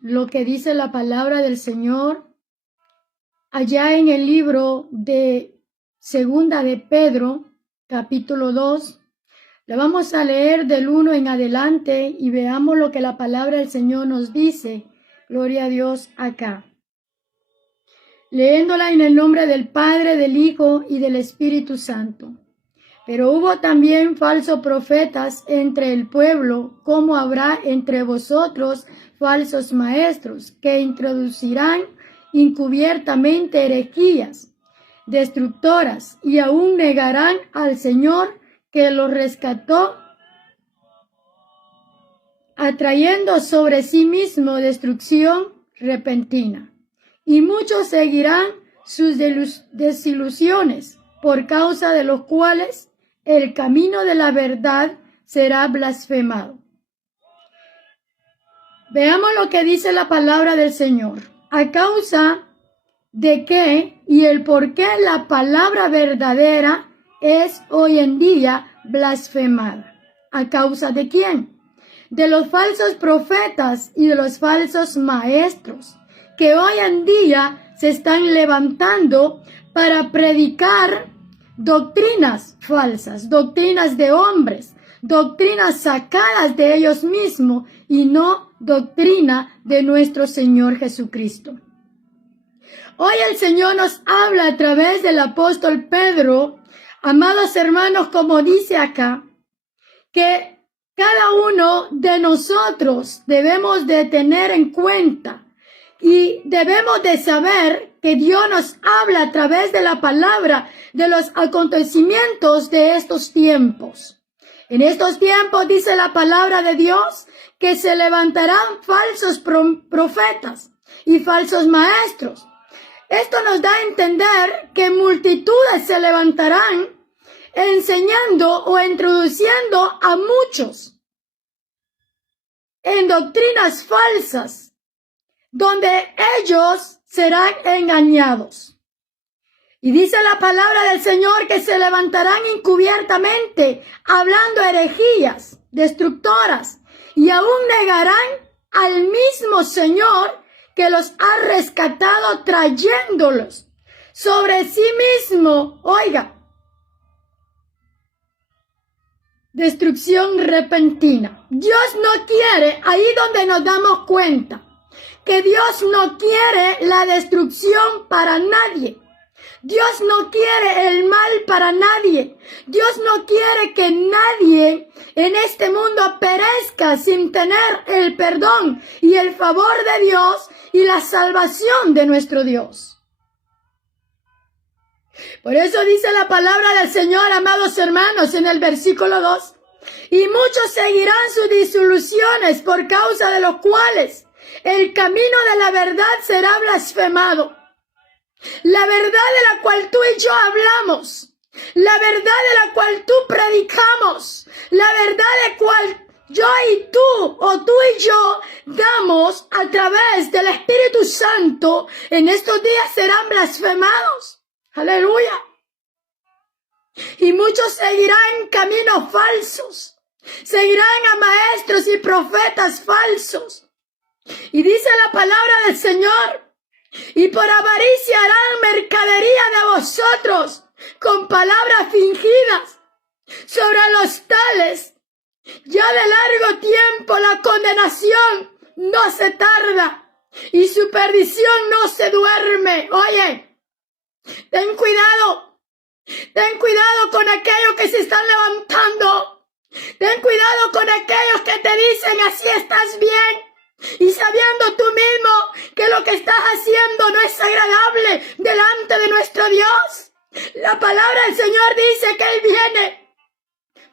lo que dice la palabra del Señor allá en el libro de Segunda de Pedro, capítulo 2. La vamos a leer del 1 en adelante y veamos lo que la palabra del Señor nos dice. Gloria a Dios acá. Leyéndola en el nombre del Padre, del Hijo y del Espíritu Santo. Pero hubo también falsos profetas entre el pueblo, como habrá entre vosotros falsos maestros, que introducirán encubiertamente herejías destructoras, y aún negarán al Señor que los rescató, atrayendo sobre sí mismo destrucción repentina. Y muchos seguirán sus desilusiones, por causa de los cuales el camino de la verdad será blasfemado. Veamos lo que dice la palabra del Señor. A causa de qué y el por qué la palabra verdadera es hoy en día blasfemada. ¿A causa de quién? De los falsos profetas y de los falsos maestros, que hoy en día se están levantando para predicar doctrinas falsas, doctrinas de hombres, doctrinas sacadas de ellos mismos y no doctrina de nuestro Señor Jesucristo. Hoy el Señor nos habla a través del apóstol Pedro, amados hermanos, como dice acá, que cada uno de nosotros debemos de tener en cuenta y debemos de saber que Dios nos habla a través de la palabra de los acontecimientos de estos tiempos. En estos tiempos dice la palabra de Dios que se levantarán falsos profetas y falsos maestros. Esto nos da a entender que multitudes se levantarán enseñando o introduciendo a muchos en doctrinas falsas, donde ellos serán engañados. Y dice la palabra del Señor que se levantarán encubiertamente, hablando herejías destructoras, y aún negarán al mismo Señor que los ha rescatado, trayéndolos sobre sí mismo, oiga, destrucción repentina. Dios no quiere, ahí donde nos damos cuenta, que Dios no quiere la destrucción para nadie. Dios no quiere el mal para nadie. Dios no quiere que nadie en este mundo perezca sin tener el perdón y el favor de Dios y la salvación de nuestro Dios. Por eso dice la palabra del Señor, amados hermanos, en el versículo 2. Y muchos seguirán sus disoluciones, por causa de los cuales el camino de la verdad será blasfemado. La verdad de la cual tú y yo hablamos, la verdad de la cual tú predicamos, la verdad de la cual yo y tú o tú y yo damos a través del Espíritu Santo, en estos días serán blasfemados. Aleluya. Y muchos seguirán caminos falsos, seguirán a maestros y profetas falsos. Y dice la palabra del Señor, y por avaricia harán mercadería de vosotros con palabras fingidas. Sobre los tales, ya de largo tiempo la condenación no se tarda y su perdición no se duerme. Oye, ten cuidado con aquellos que se están levantando. Ten cuidado con aquellos que te dicen así estás bien. Y sabiendo tú mismo que lo que estás haciendo no es agradable delante de nuestro Dios. La palabra del Señor dice que Él viene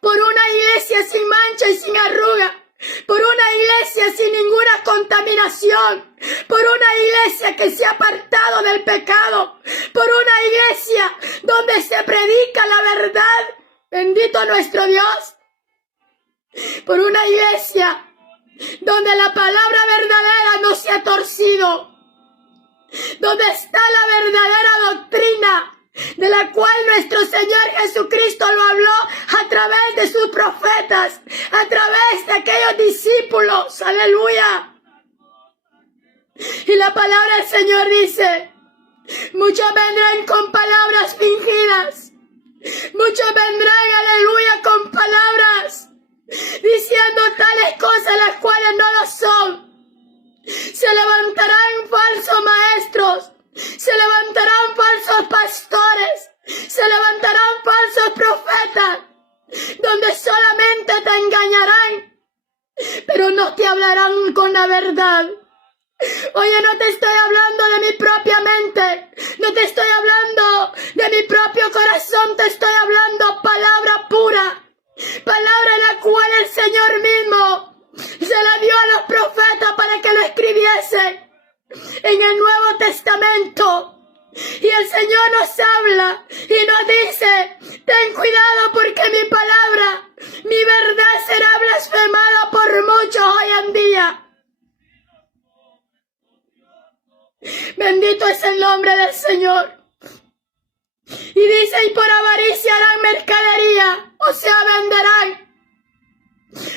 por una iglesia sin mancha y sin arruga, por una iglesia sin ninguna contaminación, por una iglesia que se ha apartado del pecado, por una iglesia donde se predica la verdad, bendito nuestro Dios, por una iglesia donde la palabra verdadera no se ha torcido, donde está la verdadera doctrina de la cual nuestro Señor Jesucristo lo habló a través de sus profetas, a través de aquellos discípulos. Aleluya. Y la palabra del Señor dice, muchos vendrán con palabras fingidas. Muchos vendrán, aleluya, con palabras, diciendo tales cosas las cuales no lo son. Se levantarán falsos maestros, se levantarán falsos pastores, se levantarán falsos profetas, donde solamente te engañarán, pero no te hablarán con la verdad. Oye, no te estoy hablando de mi propia mente, no te estoy hablando de mi propio corazón, te estoy hablando palabra pura, palabra la cual el Señor mismo se la dio a los profetas para que lo escribiesen en el Nuevo Testamento. Y el Señor nos habla y nos dice, ten cuidado porque mi palabra, mi verdad será blasfemada por muchos hoy en día. Bendito es el nombre del Señor. Y dice, y por avaricia harán mercadería, o sea,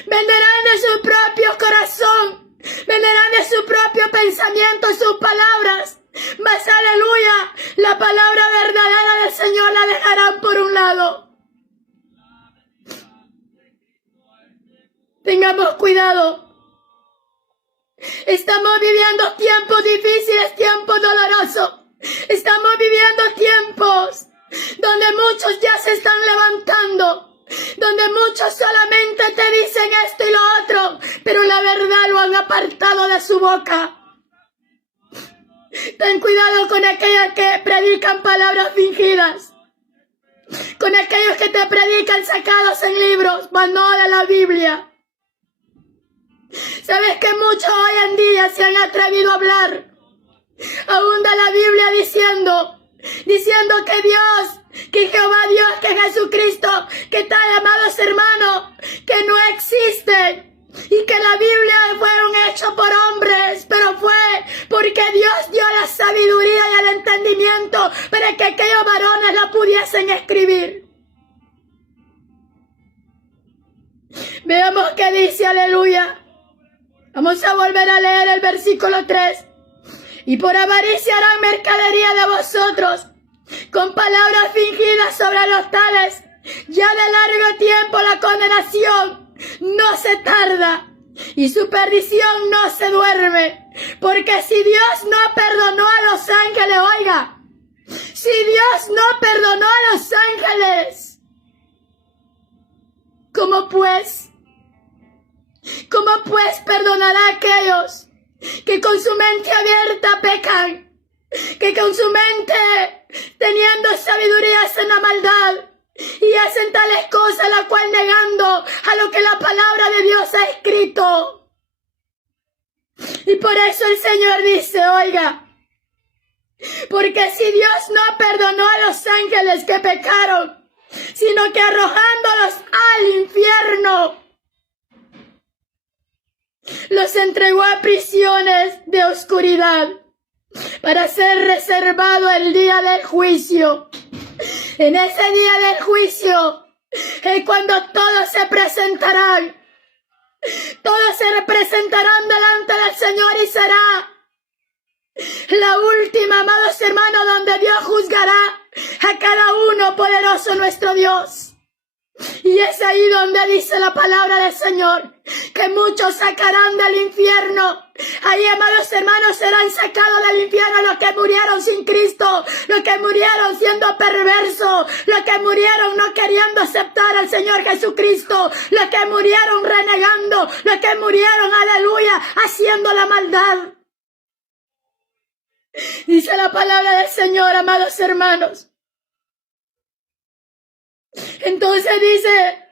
venderán de su propio corazón, venderán de su propio pensamiento sus palabras, mas aleluya, la palabra verdadera del Señor la dejarán por un lado. Tengamos cuidado. Estamos viviendo tiempos difíciles, tiempos dolorosos. Estamos viviendo tiempos donde muchos ya se están levantando, donde muchos solamente te dicen esto y lo otro, pero la verdad lo han apartado de su boca. Ten cuidado con aquellos que predican palabras fingidas, con aquellos que te predican sacados en libros, mas no de la Biblia. ¿Sabes que muchos hoy en día se han atrevido a hablar aún de la Biblia diciendo que Dios, que Jehová Dios, que Jesucristo, que tal, amados hermanos, que no existe y que la Biblia fueron hechos por hombres, pero fue porque Dios dio la sabiduría y el entendimiento para que aquellos varones la pudiesen escribir? Veamos qué dice, aleluya. Vamos a volver a leer el versículo 3. Y por avaricia harán mercadería de vosotros, con palabras fingidas sobre los tales. Ya de largo tiempo la condenación no se tarda, y su perdición no se duerme. Porque si Dios no perdonó a los ángeles, oiga, si Dios no perdonó a los ángeles, ¿cómo pues perdonará a aquellos que con su mente abierta pecan, que con su mente teniendo sabiduría hacen la maldad y hacen tales cosas, la cual negando a lo que la palabra de Dios ha escrito? Y por eso el Señor dice, oiga, porque si Dios no perdonó a los ángeles que pecaron, sino que arrojándolos al infierno, los entregó a prisiones de oscuridad para ser reservado el día del juicio. En ese día del juicio es cuando todos se presentarán delante del Señor y será la última, amados hermanos, donde Dios juzgará a cada uno, poderoso nuestro Dios. Y es ahí donde dice la palabra del Señor, que muchos sacarán del infierno. Ahí, amados hermanos, serán sacados del infierno los que murieron sin Cristo, los que murieron siendo perversos, los que murieron no queriendo aceptar al Señor Jesucristo, los que murieron renegando, los que murieron, aleluya, haciendo la maldad. Dice la palabra del Señor, amados hermanos. Entonces dice,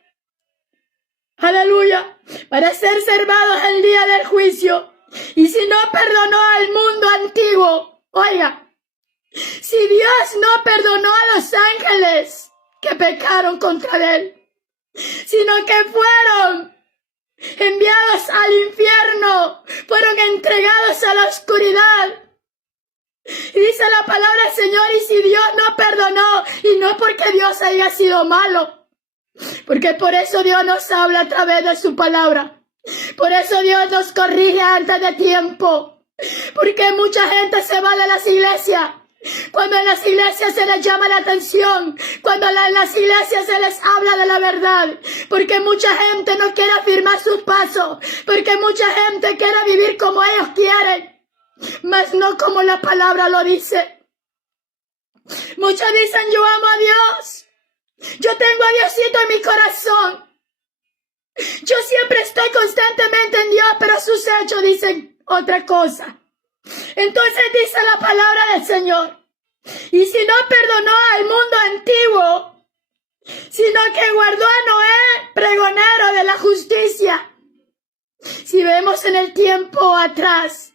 aleluya, para ser salvados el día del juicio. Y si no perdonó al mundo antiguo, oiga, si Dios no perdonó a los ángeles que pecaron contra él, sino que fueron enviados al infierno, fueron entregados a la oscuridad. Y dice la palabra del Señor, y si Dios no perdonó, y no porque Dios haya sido malo, porque por eso Dios nos habla a través de su palabra, por eso Dios nos corrige antes de tiempo, Porque mucha gente se va de las iglesias. Cuando en las iglesias se les llama la atención, cuando en las iglesias se les habla de la verdad, porque mucha gente no quiere afirmar sus pasos, porque mucha gente quiere vivir como ellos quieren, mas no como la palabra lo dice. Muchos dicen, yo amo a Dios, yo tengo a Diosito en mi corazón, yo siempre estoy constantemente en Dios, pero sus hechos dicen otra cosa. Entonces dice la palabra del Señor, y si no perdonó al mundo antiguo, sino que guardó a Noé, pregonero de la justicia. Si vemos en el tiempo atrás,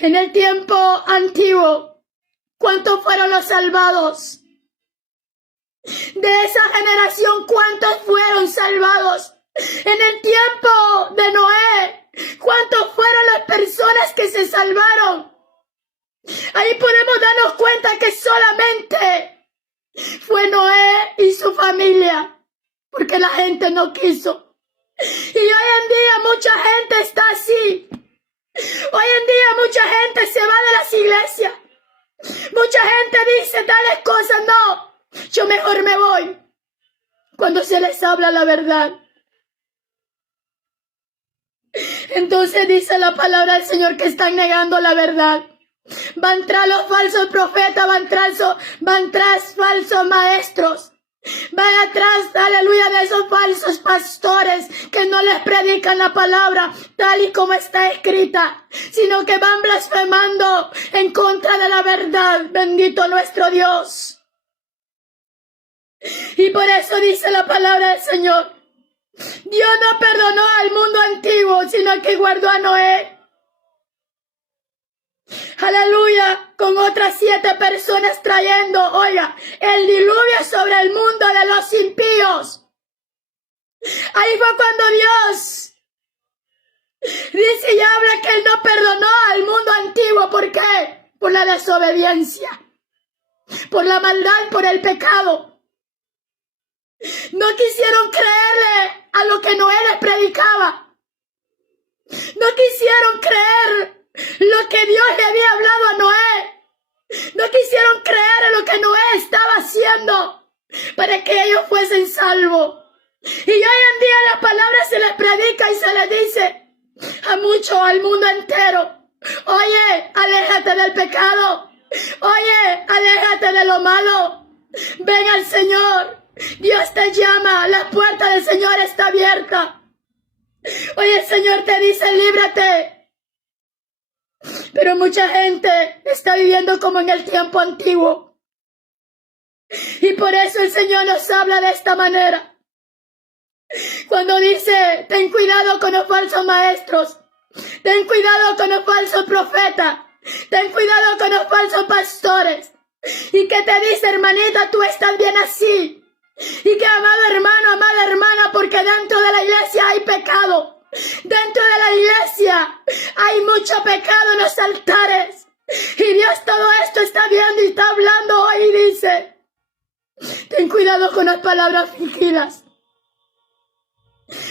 en el tiempo antiguo, ¿cuántos fueron los salvados? De esa generación, ¿cuántos fueron salvados? En el tiempo de Noé, ¿cuántos fueron las personas que se salvaron? Ahí podemos darnos cuenta que solamente fue Noé y su familia, porque la gente no quiso. Y hoy en día mucha gente está así. Hoy en día mucha gente se va de las iglesias. Mucha gente dice tales cosas, no, yo mejor me voy. Cuando se les habla la verdad. Entonces dice la palabra del Señor que están negando la verdad. Van a entrar los falsos profetas, van a entrar falsos maestros. Van atrás, aleluya, de esos falsos pastores que no les predican la palabra tal y como está escrita, sino que van blasfemando en contra de la verdad. Bendito nuestro Dios. Y por eso dice la palabra del Señor, Dios no perdonó al mundo antiguo, sino que guardó a Noé. Aleluya, con otras 7 personas trayendo, oiga, el diluvio sobre el mundo de los impíos. Ahí fue cuando Dios dice y habla que Él no perdonó al mundo antiguo. ¿Por qué? Por la desobediencia, por la maldad, por el pecado. No quisieron creerle a lo que Noé les predicaba. No quisieron creer lo que Dios le había hablado a Noé. No quisieron creer en lo que Noé estaba haciendo para que ellos fuesen salvos. Y hoy en día la palabra se les predica y se les dice a muchos, al mundo entero, oye, aléjate del pecado. Oye, aléjate de lo malo. Ven al Señor. Dios te llama, la puerta del Señor está abierta. Hoy el Señor te dice, líbrate. Pero mucha gente está viviendo como en el tiempo antiguo. Y por eso el Señor nos habla de esta manera. Cuando dice, ten cuidado con los falsos maestros. Ten cuidado con los falsos profetas. Ten cuidado con los falsos pastores. Y que te dice, hermanita, tú estás bien así. Y que amado hermano, amada hermana, porque dentro de la iglesia hay pecado. Dentro de la iglesia hay mucho pecado en los altares. Y Dios todo esto está viendo y está hablando hoy y dice, ten cuidado con las palabras fingidas.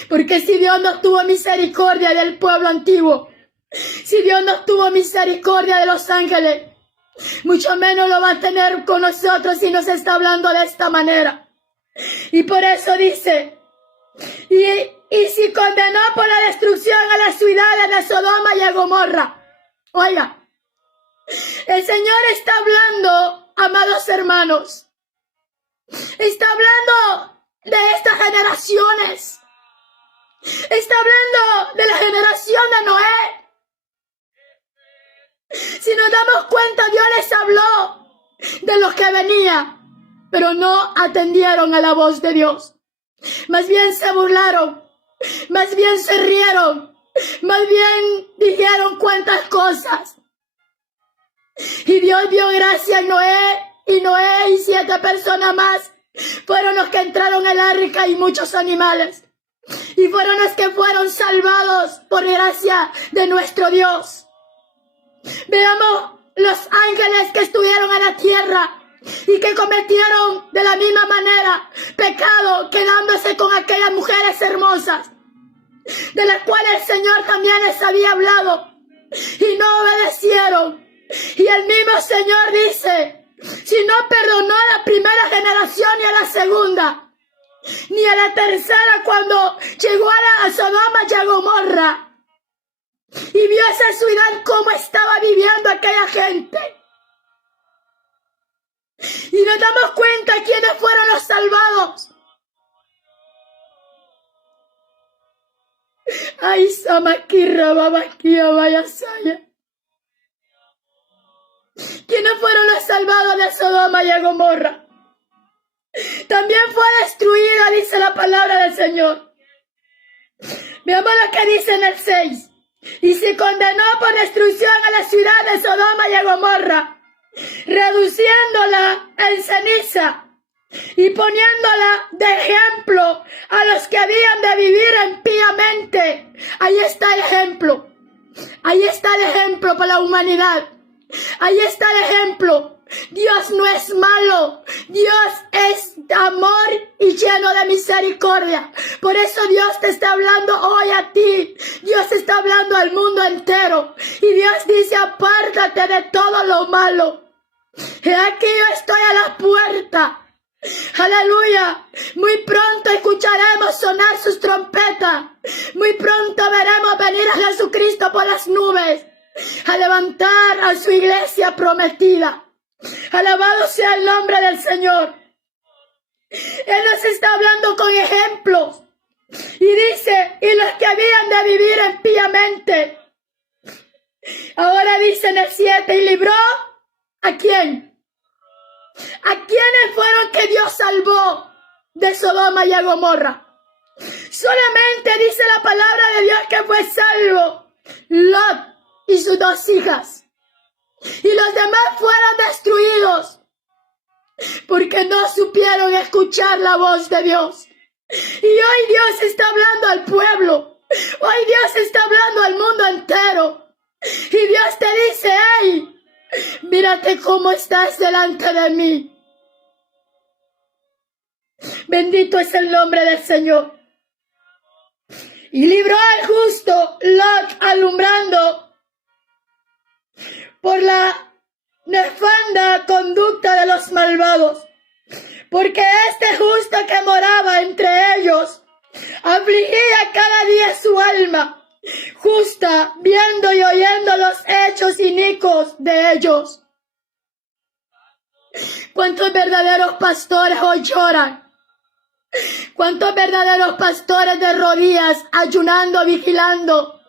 Porque si Dios no tuvo misericordia del pueblo antiguo, si Dios no tuvo misericordia de los ángeles, mucho menos lo va a tener con nosotros si nos está hablando de esta manera. Y por eso dice, y si condenó por la destrucción a las ciudades de Sodoma y a Gomorra. Oiga, el Señor está hablando, amados hermanos, está hablando de estas generaciones, está hablando de la generación de Noé. Si nos damos cuenta, Dios les habló de los que venía, pero no atendieron a la voz de Dios. Más bien se burlaron, más bien se rieron, más bien dijeron cuantas cosas. Y Dios dio gracia a Noé, y Noé y 7 personas más fueron los que entraron al arca y muchos animales. Y fueron los que fueron salvados por gracia de nuestro Dios. Veamos los ángeles que estuvieron en la tierra y que cometieron de la misma manera pecado, quedándose con aquellas mujeres hermosas, de las cuales el Señor también les había hablado. y no obedecieron. Y el mismo Señor dice, si no perdonó a la primera generación ni a la segunda, ni a la tercera cuando llegó a Sodoma y a Gomorra, y vio esa ciudad cómo estaba viviendo aquella gente. Y nos damos cuenta quiénes fueron los salvados. Ay, Samakirra, Babaquía, Vayasaya. ¿Quiénes fueron los salvados de Sodoma y Gomorra? También fue destruida, dice la palabra del Señor. Veamos lo que dice en el 6. Y se condenó por destrucción a la ciudad de Sodoma y Gomorra, reduciéndola en ceniza y poniéndola de ejemplo a los que habían de vivir impíamente. Ahí está el ejemplo. Ahí está el ejemplo para la humanidad. Ahí está el ejemplo. Dios no es malo. Dios es amor y lleno de misericordia. Por eso Dios te está hablando hoy a ti. Dios está hablando al mundo entero. Y Dios dice, apártate de todo lo malo. He aquí yo estoy a la puerta. Aleluya. Muy pronto escucharemos sonar sus trompetas. Muy pronto veremos venir a Jesucristo por las nubes a levantar a su iglesia prometida. Alabado sea el nombre del Señor. Él nos está hablando con ejemplos. Y dice, y los que habían de vivir impíamente. Ahora dice en el 7, y libró ¿a quién? ¿A quiénes fueron que Dios salvó de Sodoma y Gomorra? Solamente dice la palabra de Dios que fue salvo Lot y sus 2 hijas. Y los demás fueron destruidos porque no supieron escuchar la voz de Dios. Y hoy Dios está hablando al pueblo. Hoy Dios está hablando al mundo entero. Y Dios te dice, hey, mírate cómo estás delante de mí. Bendito es el nombre del Señor. Y libró al justo Lot alumbrando por la nefanda conducta de los malvados, porque este justo que moraba entre ellos afligía cada día su alma justa, viendo y oyendo los hechos inicuos de ellos. ¿Cuántos verdaderos pastores hoy lloran? ¿Cuántos verdaderos pastores de rodillas, ayunando, vigilando,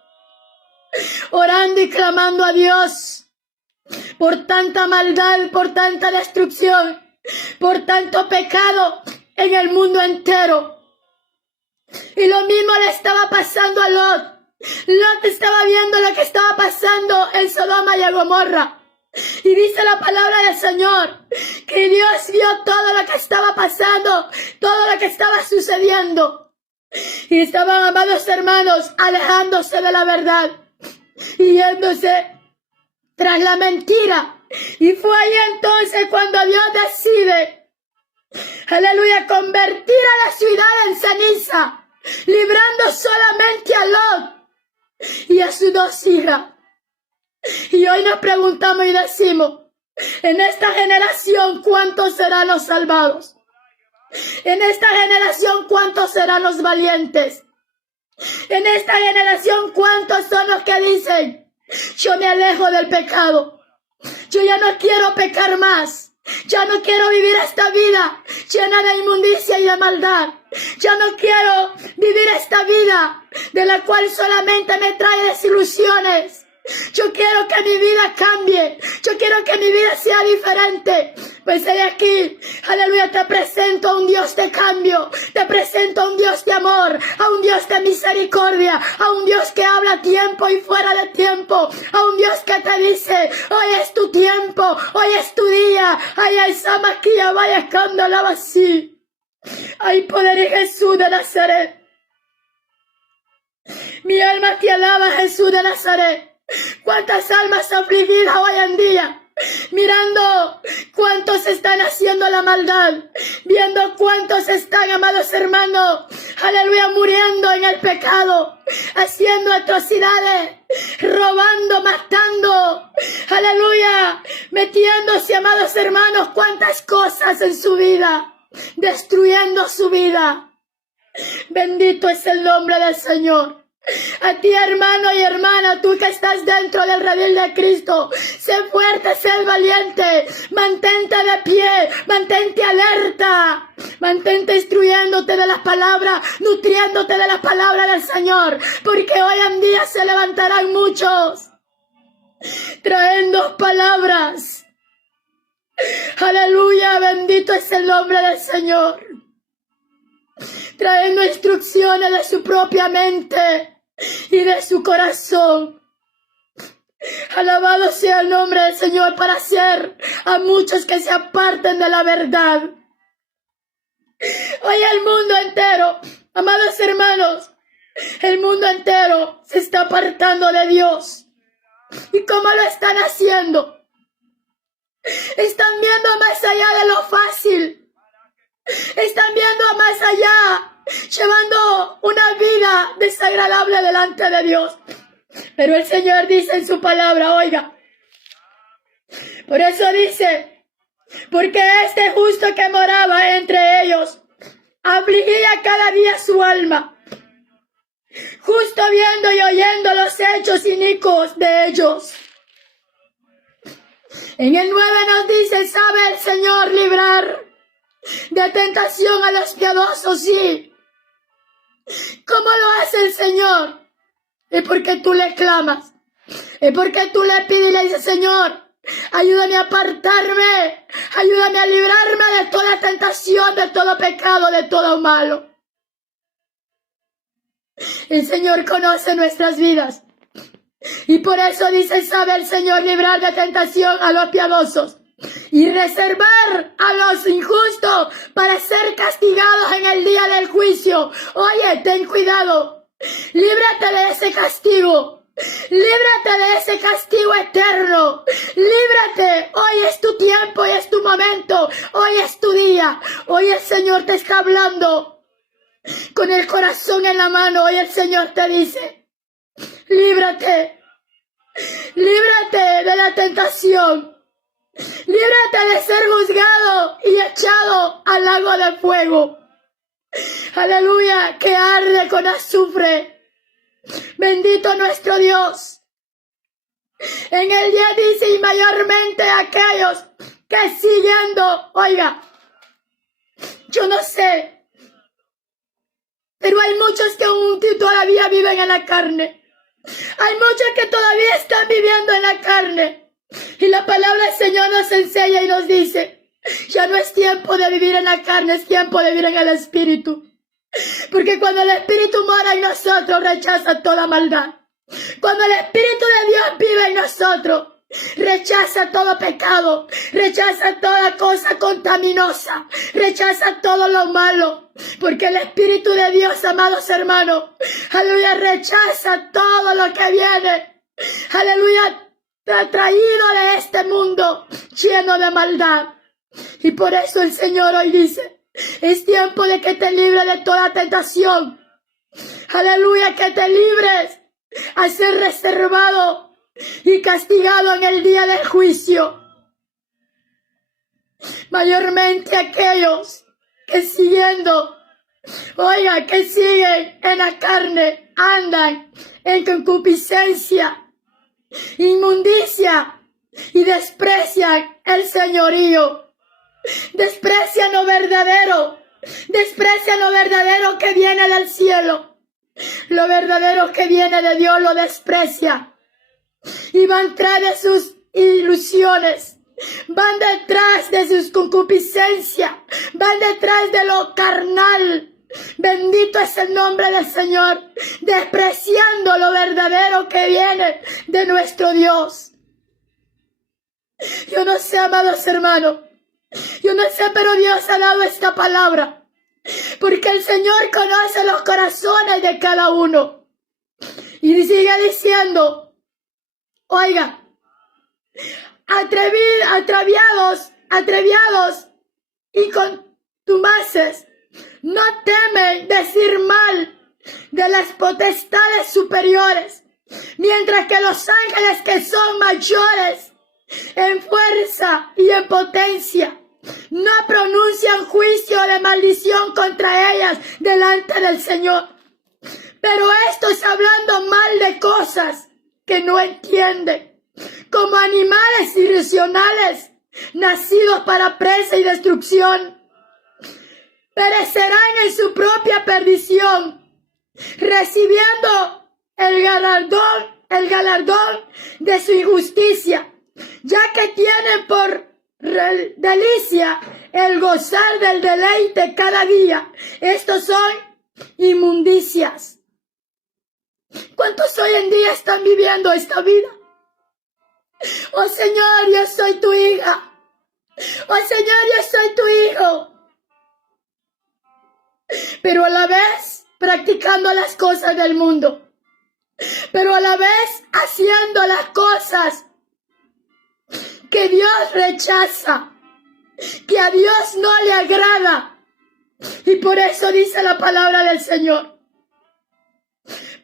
orando y clamando a Dios por tanta maldad, por tanta destrucción, por tanto pecado en el mundo entero? Y lo mismo le estaba pasando a Lot. Lot estaba viendo lo que estaba pasando en Sodoma y Gomorra. Y dice la palabra del Señor que Dios vio todo lo que estaba pasando, todo lo que estaba sucediendo. Y estaban, amados hermanos, alejándose de la verdad y yéndose tras la mentira. Y fue ahí entonces cuando Dios decide, aleluya, convertir a la ciudad en ceniza, librando solamente a Lot y a sus 2 hijas. Y hoy nos preguntamos y decimos, en esta generación, ¿cuántos serán los salvados? En esta generación, ¿cuántos serán los valientes? En esta generación, ¿cuántos son los que dicen, yo me alejo del pecado? Yo ya no quiero pecar más. Ya no quiero vivir esta vida llena de inmundicia y de maldad. Ya no quiero vivir esta vida de la cual solamente me trae desilusiones. Yo quiero que mi vida cambie. Yo quiero que mi vida sea diferente. Pues he aquí, aleluya, te presento a un Dios de cambio. Te presento a un Dios de amor, a un Dios de misericordia, a un Dios que habla a tiempo y fuera de tiempo, a un Dios que te dice, hoy es tu tiempo, hoy es tu día. Ay, ay, Samaquía, vaya escándalo así. Ay, poder en Jesús de Nazaret. Mi alma te alaba, Jesús de Nazaret. ¿Cuántas almas afligidas hoy en día mirando cuántos están haciendo la maldad, viendo cuántos están, amados hermanos, aleluya, muriendo en el pecado, haciendo atrocidades, robando, matando, aleluya, metiéndose, amados hermanos, cuántas cosas en su vida, destruyendo su vida. Bendito es el nombre del Señor. A ti, hermano y hermana, tú que estás dentro del redil de Cristo, sé fuerte, sé valiente, mantente de pie, mantente alerta, mantente instruyéndote de la palabra, nutriéndote de la palabra del Señor, porque hoy en día se levantarán muchos trayendo palabras. Aleluya, bendito es el nombre del Señor. Trayendo instrucciones de su propia mente y de su corazón. Alabado sea el nombre del Señor para hacer a muchos que se aparten de la verdad. Hoy el mundo entero, amados hermanos, el mundo entero se está apartando de Dios. ¿Y cómo lo están haciendo? Están viendo más allá de lo fácil. Están viendo más allá, llevando una vida desagradable delante de Dios. Pero el Señor dice en su palabra, oiga, por eso dice, porque este justo que moraba entre ellos, afligía cada día su alma, justo viendo y oyendo los hechos inicuos de ellos. En el 9 nos dice, sabe el Señor librar de tentación a los piadosos, sí. ¿Cómo lo hace el Señor? Es porque tú le clamas. Es porque tú le pides y le dices, Señor, ayúdame a apartarme. Ayúdame a librarme de toda tentación, de todo pecado, de todo malo. El Señor conoce nuestras vidas. Y por eso dice, sabe el Señor librar de tentación a los piadosos y reservar a los injustos para ser castigados en el día del juicio. Oye, ten cuidado. Líbrate de ese castigo. Líbrate de ese castigo eterno. Líbrate. Hoy es tu tiempo, hoy es tu momento, hoy es tu día. Hoy el Señor te está hablando con el corazón en la mano. Hoy el Señor te dice, líbrate. Líbrate de la tentación. Líbrate de ser juzgado y echado al lago de fuego. Aleluya, que arde con azufre. Bendito nuestro Dios. En el día dice, y mayormente aquellos que siguiendo, oiga, yo no sé, pero hay muchos que aún todavía viven en la carne. Hay muchos que todavía están viviendo en la carne. Y la palabra del Señor nos enseña y nos dice, ya no es tiempo de vivir en la carne, es tiempo de vivir en el Espíritu. Porque cuando el Espíritu mora en nosotros, rechaza toda maldad. Cuando el Espíritu de Dios vive en nosotros, rechaza todo pecado, rechaza toda cosa contaminosa, rechaza todo lo malo. Porque el Espíritu de Dios, amados hermanos, aleluya, rechaza todo lo que viene, aleluya, traído de este mundo lleno de maldad. Y por eso el Señor hoy dice, es tiempo de que te libres de toda tentación. Aleluya, que te libres a ser reservado y castigado en el día del juicio. Mayormente aquellos que siguiendo, oiga, que siguen en la carne, andan en concupiscencia, inmundicia y desprecian el señorío. Desprecian lo verdadero. Desprecian lo verdadero que viene del cielo. Lo verdadero que viene de Dios lo desprecia. Y van tras de sus ilusiones. Van detrás de sus concupiscencias. Van detrás de lo carnal. Bendito es el nombre del Señor. Despreciando lo verdadero que viene de nuestro Dios. Yo no sé, amados hermanos. Yo no sé, pero Dios ha dado esta palabra. Porque el Señor conoce los corazones de cada uno. Y sigue diciendo, oiga, atreviados y contumaces no temen decir mal de las potestades superiores, mientras que los ángeles que son mayores en fuerza y en potencia no pronuncian juicio de maldición contra ellas delante del Señor. Pero estos hablando mal de cosas que no entienden, como animales irracionales, nacidos para presa y destrucción, perecerán en su propia perdición, recibiendo el galardón de su injusticia, ya que tienen por delicia el gozar del deleite cada día. Estos son inmundicias. ¿Cuántos hoy en día están viviendo esta vida? Oh Señor, yo soy tu hija. Oh Señor, yo soy tu hijo. Pero a la vez practicando las cosas del mundo. Pero a la vez haciendo las cosas que Dios rechaza, que a Dios no le agrada. Y por eso dice la palabra del Señor.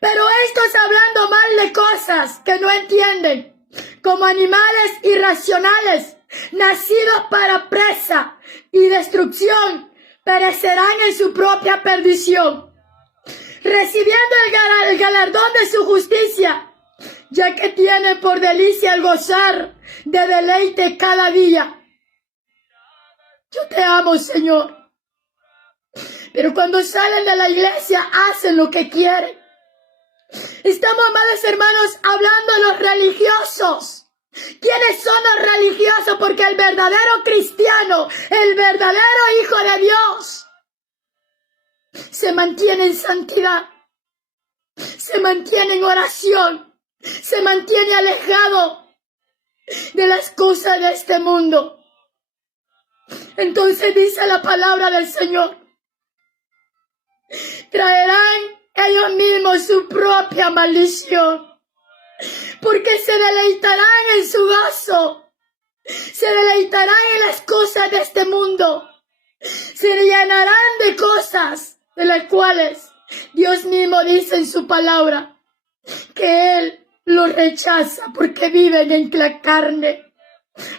Pero estos hablando mal de cosas que no entienden, como animales irracionales, nacidos para presa y destrucción, perecerán en su propia perdición, recibiendo el galardón de su justicia, ya que tienen por delicia el gozar de deleite cada día. Yo te amo, Señor. Pero cuando salen de la iglesia hacen lo que quieren. Estamos, amados hermanos, hablando de los religiosos. ¿Quiénes son los religiosos? Porque el verdadero cristiano, el verdadero hijo de Dios, se mantiene en santidad, se mantiene en oración, se mantiene alejado de las cosas de este mundo. Entonces dice la palabra del Señor, traerán ellos mismos su propia maldición, porque se deleitarán en su gozo, se deleitarán en las cosas de este mundo, se llenarán de cosas de las cuales Dios mismo dice en su palabra que Él los rechaza porque viven en la carne,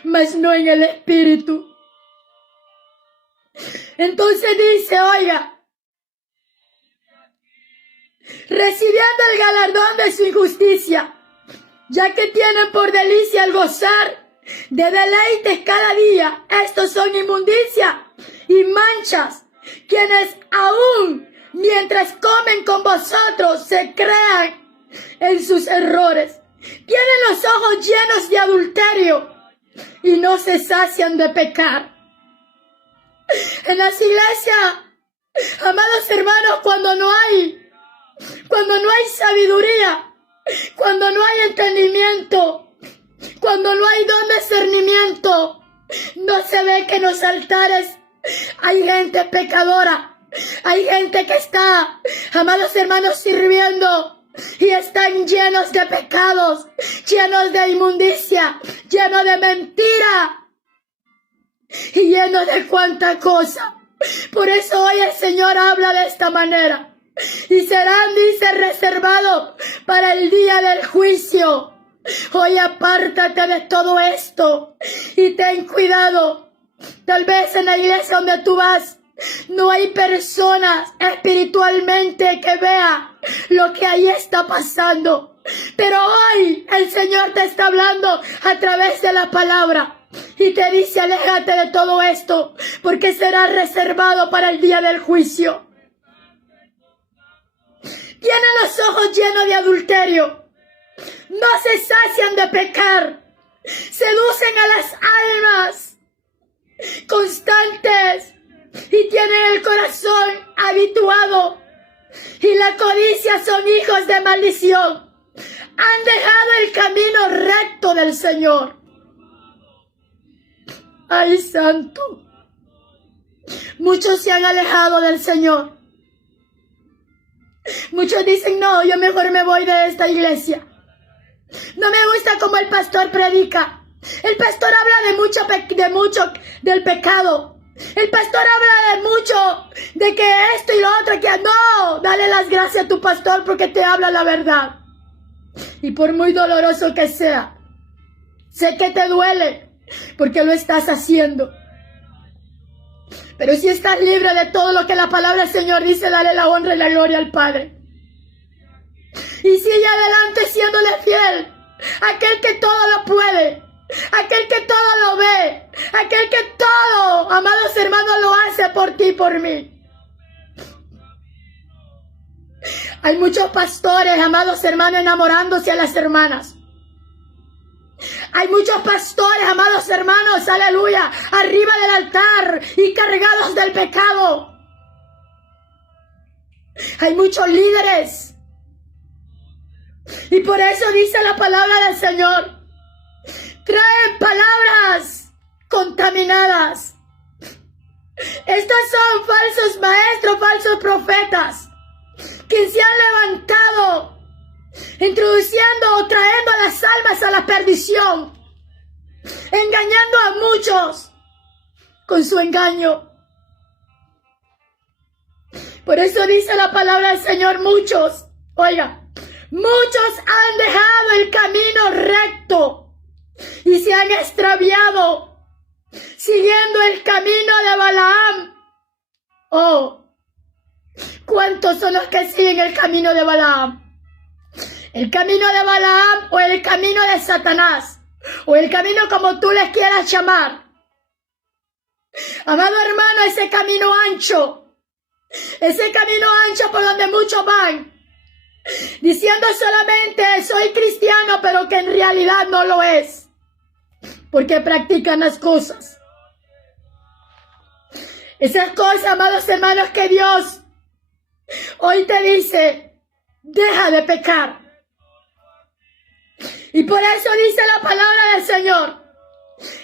mas no en el espíritu. Entonces dice, oiga, recibiendo el galardón de su injusticia, ya que tienen por delicia el gozar de deleites cada día. Estos son inmundicia y manchas, quienes aún mientras comen con vosotros se crean en sus errores. Tienen los ojos llenos de adulterio y no se sacian de pecar. En las iglesias, amados hermanos, cuando no hay sabiduría, cuando no hay entendimiento, cuando no hay don de discernimiento, no se ve que en los altares hay gente pecadora, hay gente que está, amados hermanos, sirviendo y están llenos de pecados, llenos de inmundicia, llenos de mentira y llenos de cuanta cosa. Por eso hoy el Señor habla de esta manera. Y serán, dice, reservados para el día del juicio. Hoy apártate de todo esto y ten cuidado. Tal vez en la iglesia donde tú vas no hay personas espiritualmente que vean lo que ahí está pasando. Pero hoy el Señor te está hablando a través de la palabra y te dice, aléjate de todo esto porque será reservado para el día del juicio. Tienen los ojos llenos de adulterio, no se sacian de pecar, seducen a las almas constantes y tienen el corazón habituado y la codicia son hijos de maldición. Han dejado el camino recto del Señor. ¡Ay, santo! Muchos se han alejado del Señor. Muchos dicen, no, yo mejor me voy de esta iglesia. No me gusta como el pastor predica. El pastor habla de mucho del pecado. El pastor habla de mucho de que esto y lo otro, que no, dale las gracias a tu pastor porque te habla la verdad. Y por muy doloroso que sea, sé que te duele porque lo estás haciendo. Pero si estás libre de todo lo que la palabra del Señor dice, dale la honra y la gloria al Padre. Y sigue adelante siéndole fiel. Aquel que todo lo puede. Aquel que todo lo ve. Aquel que todo, amados hermanos, lo hace por ti y por mí. Hay muchos pastores, amados hermanos, enamorándose a las hermanas. Hay muchos pastores, amados hermanos, aleluya, arriba del altar y cargados del pecado. Hay muchos líderes. Y por eso dice la palabra del Señor: traen palabras contaminadas. Estos son falsos maestros, falsos profetas, que se han levantado, introduciendo o trayendo a las almas a la perdición, engañando a muchos con su engaño. Por eso dice la palabra del Señor: muchos, oiga, muchos han dejado el camino recto y se han extraviado siguiendo el camino de Balaam. Oh, ¿cuántos son los que siguen el camino de Balaam? El camino de Balaam o el camino de Satanás, o el camino como tú les quieras llamar. Amado hermano, ese camino ancho por donde muchos van, diciendo solamente soy cristiano, pero que en realidad no lo es, porque practican las cosas. Esas cosas, amados hermanos, que Dios hoy te dice: deja de pecar. Y por eso dice la palabra del Señor: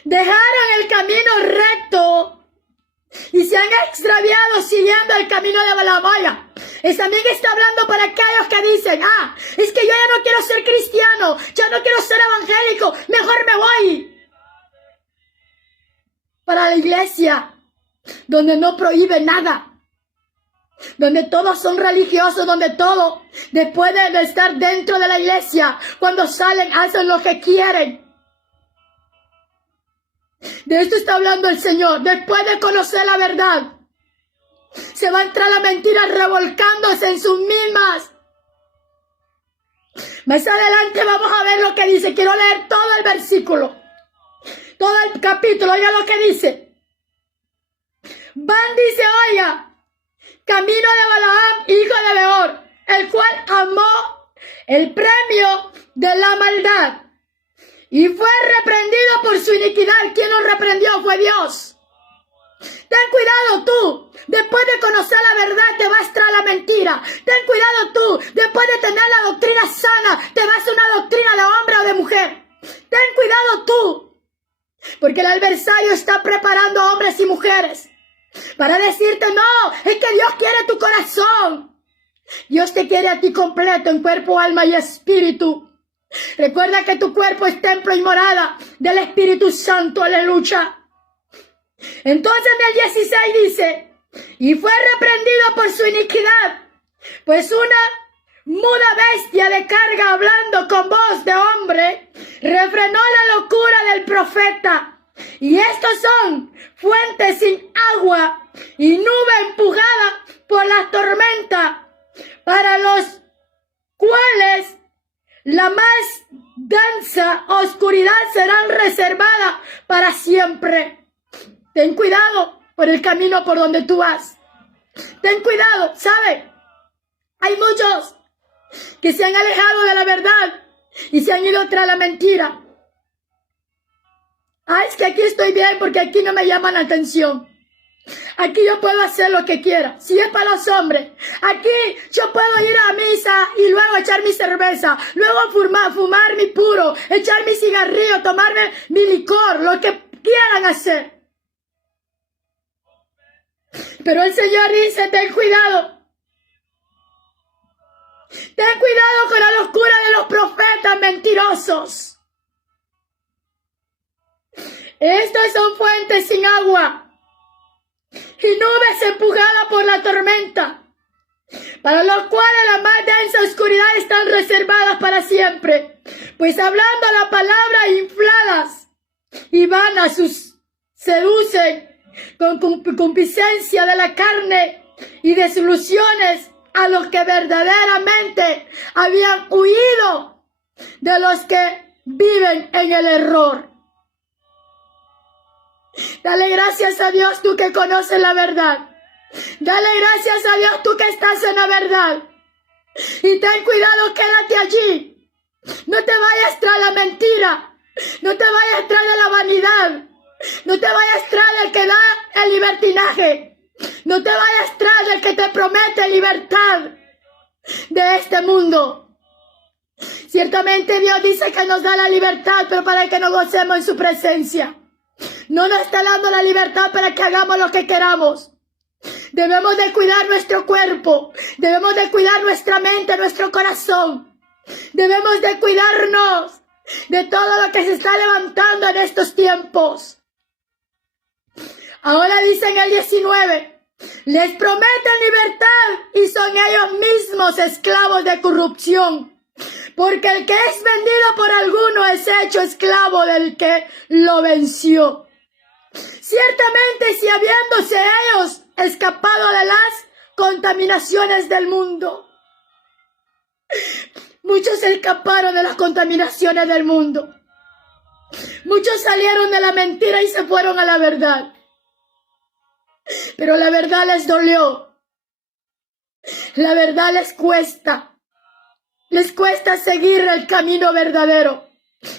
dejaron el camino recto y se han extraviado siguiendo el camino de Balaam. Esa amiga está hablando para aquellos que dicen: es que yo ya no quiero ser cristiano, ya no quiero ser evangélico, mejor me voy para la iglesia, donde no prohíbe nada, donde todos son religiosos, donde todo, después de estar dentro de la iglesia, cuando salen hacen lo que quieren. De esto está hablando el Señor. Después de conocer la verdad, se va a entrar la mentira revolcándose en sus mismas. Más adelante vamos a ver lo que dice. Quiero leer todo el versículo, todo el capítulo. Oiga lo que dice. Van, dice, oiga, camino de Balaam, hijo de Beor, el cual amó el premio de la maldad y fue reprendido por su iniquidad. ¿Quién lo reprendió? Fue Dios. Ten cuidado tú, después de conocer la verdad te va a entrar la mentira. Ten cuidado tú, después de tener la doctrina sana, te vas a una doctrina de hombre o de mujer. Ten cuidado tú, porque el adversario está preparando hombres y mujeres para decirte: no, es que Dios quiere tu corazón. Dios te quiere a ti completo en cuerpo, alma y espíritu. Recuerda que tu cuerpo es templo y morada del Espíritu Santo, aleluya. Entonces en el 16 dice: y fue reprendido por su iniquidad, pues una muda bestia de carga, hablando con voz de hombre, refrenó la locura del profeta. Y estos son fuentes sin agua y nube empujada por la tormenta, para los cuales la más densa oscuridad será reservada para siempre. Ten cuidado por el camino por donde tú vas. Ten cuidado, ¿sabe? Hay muchos que se han alejado de la verdad y se han ido tras la mentira. Es que aquí estoy bien porque aquí no me llaman la atención. Aquí yo puedo hacer lo que quiera. Si es para los hombres, aquí yo puedo ir a misa y luego echar mi cerveza, luego fumar mi puro, echar mi cigarrillo, tomarme mi licor, lo que quieran hacer. Pero el Señor dice: ten cuidado. Ten cuidado con la locura de los profetas mentirosos. Estas son fuentes sin agua y nubes empujadas por la tormenta, para los cuales la más densa oscuridad están reservadas para siempre, pues hablando la palabra infladas y vanas seducen con concupiscencia de la carne y desilusiones a los que verdaderamente habían huido de los que viven en el error. Dale gracias a Dios tú que conoces la verdad. Dale gracias a Dios tú que estás en la verdad. Y ten cuidado, quédate allí. No te vayas tras la mentira. No te vayas tras de la vanidad. No te vayas tras del que da el libertinaje. No te vayas tras del que te promete libertad de este mundo. Ciertamente Dios dice que nos da la libertad, pero para que nos gocemos en su presencia. No nos está dando la libertad para que hagamos lo que queramos. Debemos de cuidar nuestro cuerpo. Debemos de cuidar nuestra mente, nuestro corazón. Debemos de cuidarnos de todo lo que se está levantando en estos tiempos. Ahora dice en el 19, les prometen libertad y son ellos mismos esclavos de corrupción. Porque el que es vendido por alguno es hecho esclavo del que lo venció. Ciertamente, si habiéndose ellos escapado de las contaminaciones del mundo, muchos escaparon de las contaminaciones del mundo. Muchos salieron de la mentira y se fueron a la verdad. Pero la verdad les dolió. La verdad les cuesta. Les cuesta seguir el camino verdadero.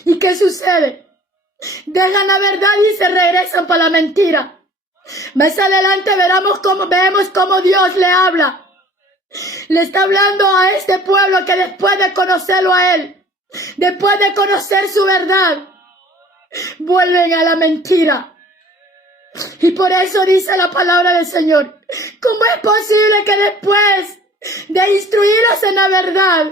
¿Y qué sucede? Dejan la verdad y se regresan para la mentira. Más adelante vemos cómo Dios le habla. Le está hablando a este pueblo que después de conocerlo a Él, después de conocer su verdad, vuelven a la mentira. Y por eso dice la palabra del Señor: ¿cómo es posible que después de instruirlos en la verdad,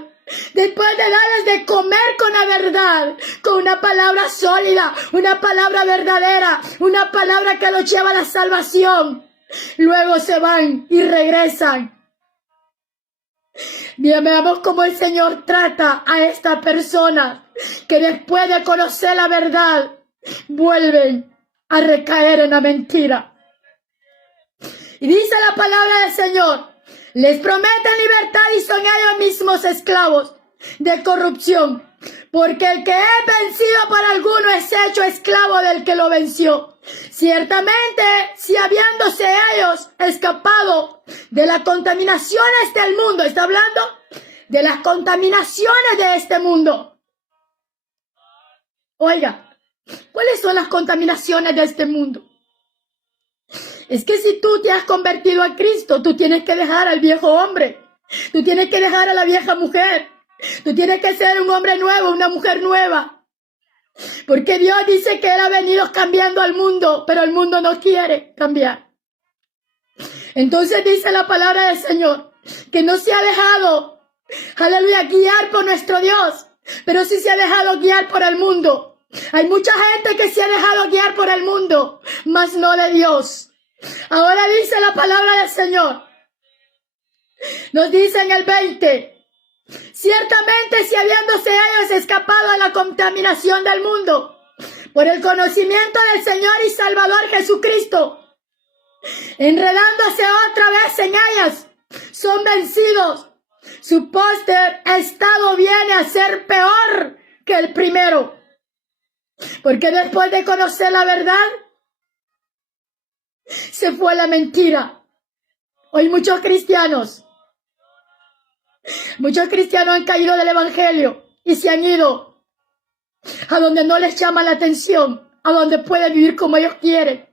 después de darles de comer con la verdad, con una palabra sólida, una palabra verdadera, una palabra que los lleva a la salvación, luego se van y regresan? Bien, veamos cómo el Señor trata a esta persona que después de conocer la verdad vuelven a recaer en la mentira. Y dice la palabra del Señor: les prometen libertad y son ellos mismos esclavos de corrupción, porque el que es vencido por alguno es hecho esclavo del que lo venció. Ciertamente, si habiéndose ellos escapado de las contaminaciones del mundo, está hablando de las contaminaciones de este mundo. Oiga, ¿cuáles son las contaminaciones de este mundo? Es que si tú te has convertido a Cristo, tú tienes que dejar al viejo hombre. Tú tienes que dejar a la vieja mujer. Tú tienes que ser un hombre nuevo, una mujer nueva. Porque Dios dice que Él ha venido cambiando al mundo, pero el mundo no quiere cambiar. Entonces dice la palabra del Señor que no se ha dejado, aleluya, guiar por nuestro Dios, pero sí se ha dejado guiar por el mundo. Hay mucha gente que se ha dejado guiar por el mundo, mas no de Dios. Ahora dice la palabra del Señor. Nos dice en el 20: ciertamente, si habiéndose ellos escapado de la contaminación del mundo, por el conocimiento del Señor y Salvador Jesucristo, enredándose otra vez en ellas, son vencidos, su póster estado viene a ser peor que el primero. Porque después de conocer la verdad, se fue la mentira. Hoy muchos cristianos han caído del evangelio y se han ido a donde no les llama la atención, a donde pueden vivir como ellos quieren,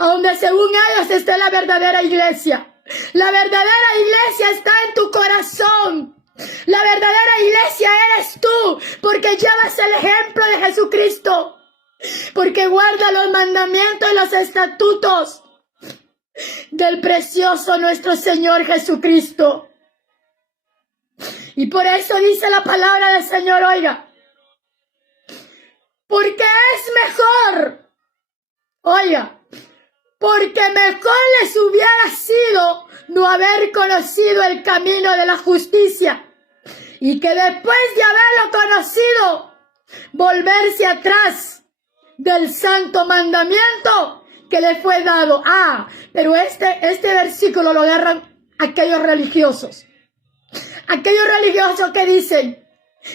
a donde según ellos está la verdadera iglesia. La verdadera iglesia está en tu corazón. La verdadera iglesia eres tú, porque llevas el ejemplo de Jesucristo, porque guarda los mandamientos y los estatutos del precioso nuestro Señor Jesucristo. Y por eso dice la palabra del Señor, oiga, porque es mejor oiga, porque mejor les hubiera sido no haber conocido el camino de la justicia y que después de haberlo conocido, volverse atrás del santo mandamiento que le fue dado. Pero este versículo lo agarran aquellos religiosos que dicen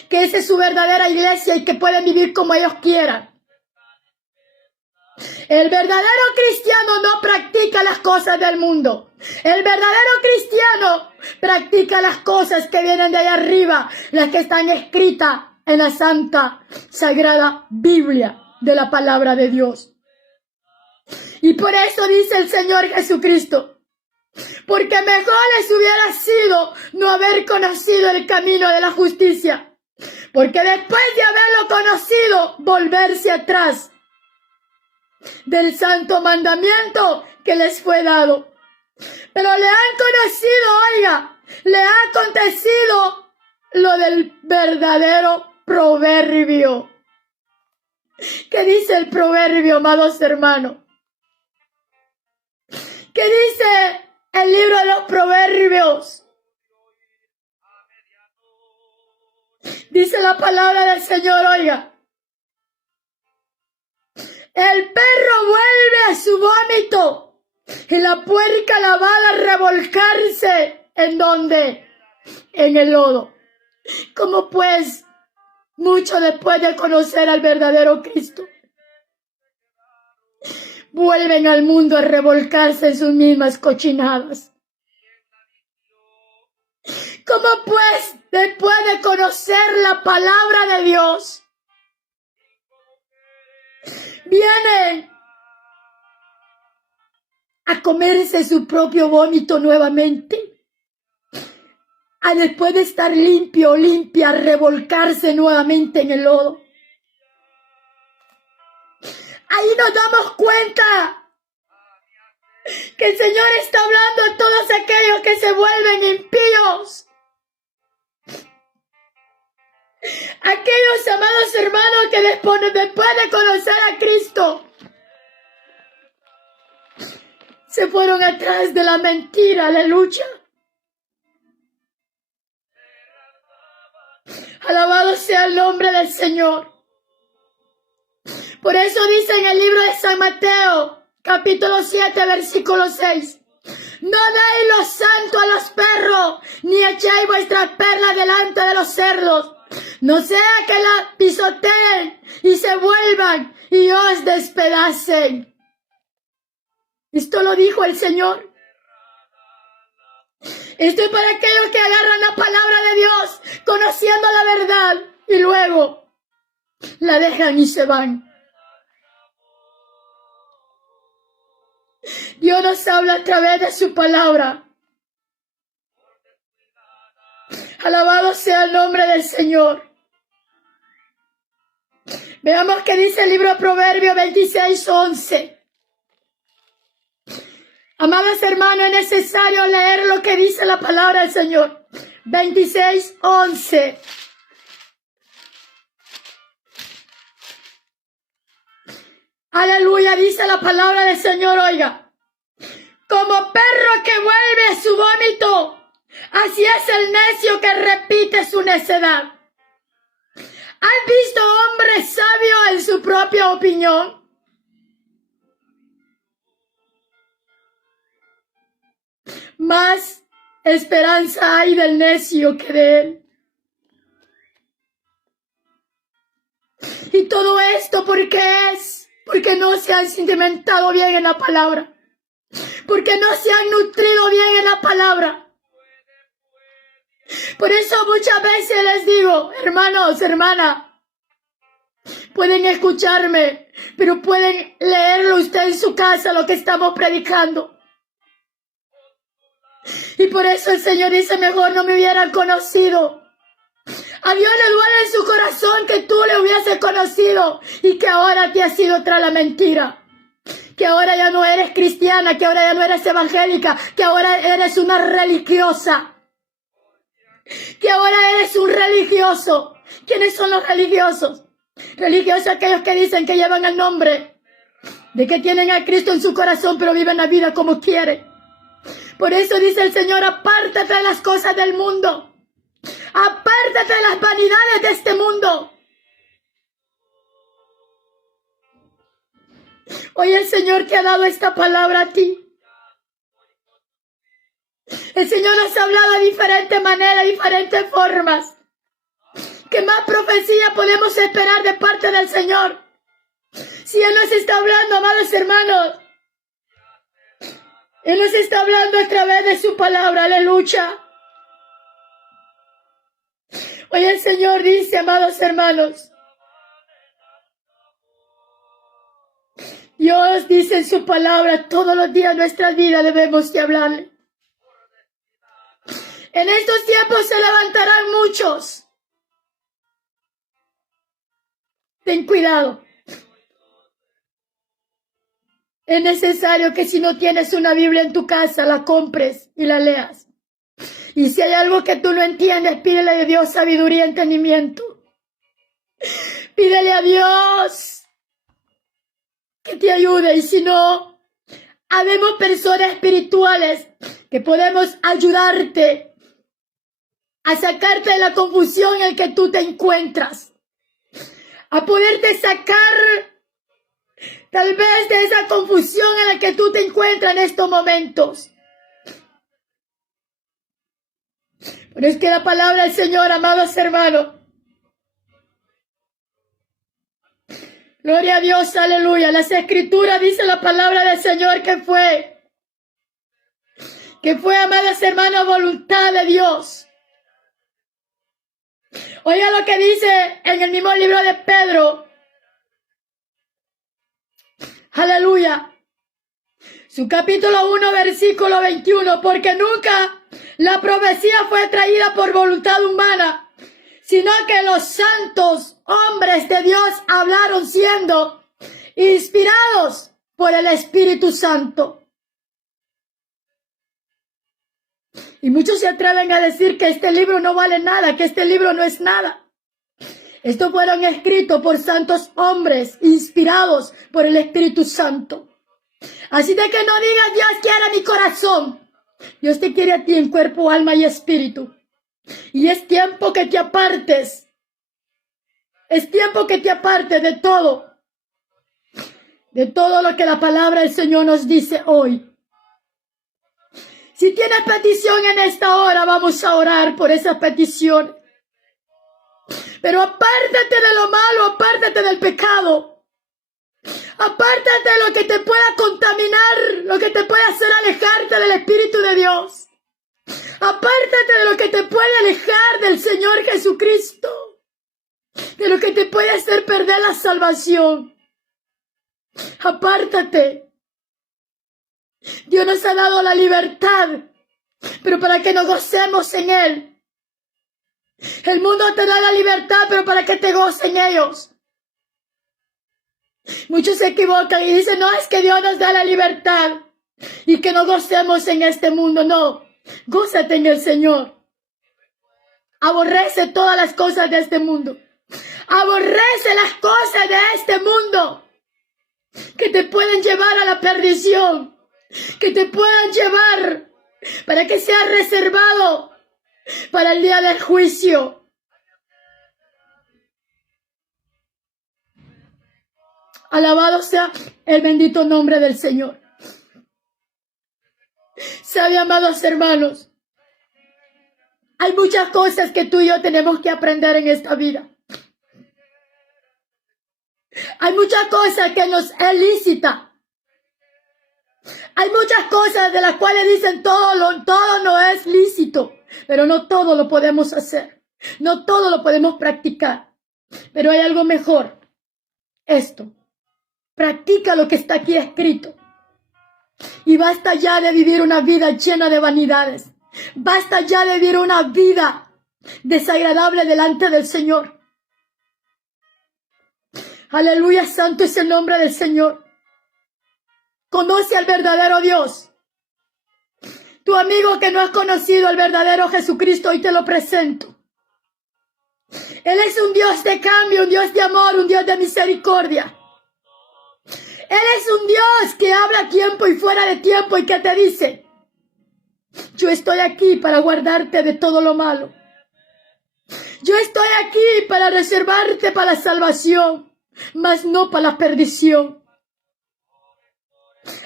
que esa es su verdadera iglesia y que pueden vivir como ellos quieran. El verdadero cristiano no practica las cosas del mundo. El verdadero cristiano practica las cosas que vienen de allá arriba, las que están escritas en la santa, sagrada Biblia de la palabra de Dios. Y por eso dice el Señor Jesucristo, porque mejor les hubiera sido no haber conocido el camino de la justicia, porque después de haberlo conocido, volverse atrás del santo mandamiento que les fue dado. Pero le han conocido, oiga, le ha acontecido lo del verdadero proverbio. ¿Qué dice el proverbio, amados hermanos? ¿Qué dice el libro de los proverbios? Dice la palabra del Señor, oiga. El perro vuelve a su vómito y la puerca lavada a revolcarse. ¿En dónde? En el lodo. Como pues, mucho después de conocer al verdadero Cristo, vuelven al mundo a revolcarse en sus mismas cochinadas. ¿Cómo pues, después de conocer la palabra de Dios, vienen a comerse su propio vómito nuevamente? A después de estar limpio o limpia, revolcarse nuevamente en el lodo. Ahí nos damos cuenta que el Señor está hablando a todos aquellos que se vuelven impíos. Aquellos amados hermanos que después de conocer a Cristo se fueron atrás de la mentira, aleluya. Alabado sea el nombre del Señor. Por eso dice en el libro de San Mateo, capítulo 7, versículo 6. No deis lo santo a los perros, ni echéis vuestras perlas delante de los cerdos, no sea que la pisoteen y se vuelvan y os despedacen. Esto lo dijo el Señor. Esto es para aquellos que agarran la palabra de Dios, conociendo la verdad, y luego la dejan y se van. Dios nos habla a través de su palabra. Alabado sea el nombre del Señor. Veamos qué dice el libro de Proverbios 26:11. Amados hermanos, es necesario leer lo que dice la palabra del Señor. 26:11. Aleluya, dice la palabra del Señor, oiga. Como perro que vuelve a su vómito, así es el necio que repite su necedad. ¿Has visto hombre sabio en su propia opinión? Más esperanza hay del necio que de él. Y todo esto, ¿por qué es? Porque no se han sedimentado bien en la palabra. Porque no se han nutrido bien en la palabra. Por eso muchas veces les digo, hermanos, hermanas, pueden escucharme, pero pueden leerlo usted en su casa, lo que estamos predicando. Y por eso el Señor dice, mejor no me hubieran conocido. A Dios le duele en su corazón que tú le hubieses conocido y que ahora te has ido tras la mentira. Que ahora ya no eres cristiana, que ahora ya no eres evangélica, que ahora eres una religiosa. Que ahora eres un religioso. ¿Quiénes son los religiosos? Religiosos aquellos que dicen que llevan el nombre de que tienen a Cristo en su corazón, pero viven la vida como quieren. Por eso dice el Señor, apártate de las cosas del mundo. Apártate de las vanidades de este mundo. Hoy el Señor te ha dado esta palabra a ti. El Señor nos ha hablado de diferentes maneras, diferentes formas. ¿Qué más profecía podemos esperar de parte del Señor? Si Él nos está hablando, amados hermanos, Él nos está hablando a través de su palabra, aleluya. Hoy el Señor dice, amados hermanos, Dios dice en su palabra, todos los días de nuestra vida debemos de hablarle. En estos tiempos se levantarán muchos. Ten cuidado. Es necesario que si no tienes una Biblia en tu casa, la compres y la leas. Y si hay algo que tú no entiendes, pídele a Dios sabiduría y entendimiento. Pídele a Dios que te ayude. Y si no, habemos personas espirituales que podemos ayudarte a sacarte de la confusión en la que tú te encuentras. A poderte sacar tal vez de esa confusión en la que tú te encuentras en estos momentos. Pero es que la palabra del Señor, amados hermanos, gloria a Dios, aleluya. Las Escrituras dice la palabra del Señor que fue, amados hermanos, voluntad de Dios. Oiga lo que dice en el mismo libro de Pedro. Aleluya. Su capítulo 1, versículo 21. Porque nunca la profecía fue traída por voluntad humana, sino que los santos hombres de Dios hablaron siendo inspirados por el Espíritu Santo. Y muchos se atreven a decir que este libro no vale nada, que este libro no es nada. Estos fueron escritos por santos hombres, inspirados por el Espíritu Santo. Así de que no digas, Dios quiere mi corazón. Dios te quiere a ti en cuerpo, alma y espíritu. Y es tiempo que te apartes. Es tiempo que te apartes de todo. De todo lo que la palabra del Señor nos dice hoy. Si tienes petición en esta hora, vamos a orar por esa petición. Pero apártate de lo malo, apártate del pecado. Apártate de lo que te pueda contaminar, lo que te pueda hacer alejarte del Espíritu de Dios. Apártate de lo que te puede alejar del Señor Jesucristo. De lo que te puede hacer perder la salvación. Apártate. Dios nos ha dado la libertad, pero para que nos gocemos en Él. El mundo te da la libertad, pero para que te gocen ellos. Muchos se equivocan y dicen, no, es que Dios nos da la libertad y que nos gocemos en este mundo. No, gózate en el Señor. Aborrece todas las cosas de este mundo. Aborrece las cosas de este mundo que te pueden llevar a la perdición, que te puedan llevar para que seas reservado para el día del juicio. Alabado sea el bendito nombre del Señor. Sabe, amados hermanos, hay muchas cosas que tú y yo tenemos que aprender en esta vida. Hay muchas cosas que nos es lícita. Hay muchas cosas de las cuales dicen todo no es lícito, pero no todo lo podemos hacer. No todo lo podemos practicar. Pero hay algo mejor. Esto. Practica lo que está aquí escrito. Y basta ya de vivir una vida llena de vanidades. Basta ya de vivir una vida desagradable delante del Señor. Aleluya, santo es el nombre del Señor. Conoce al verdadero Dios. Tu amigo que no has conocido al verdadero Jesucristo, hoy te lo presento. Él es un Dios de cambio, un Dios de amor, un Dios de misericordia. Él Dios que habla a tiempo y fuera de tiempo y que te dice: yo estoy aquí para guardarte de todo lo malo. Yo estoy aquí para reservarte para la salvación, mas no para la perdición.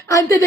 Antes de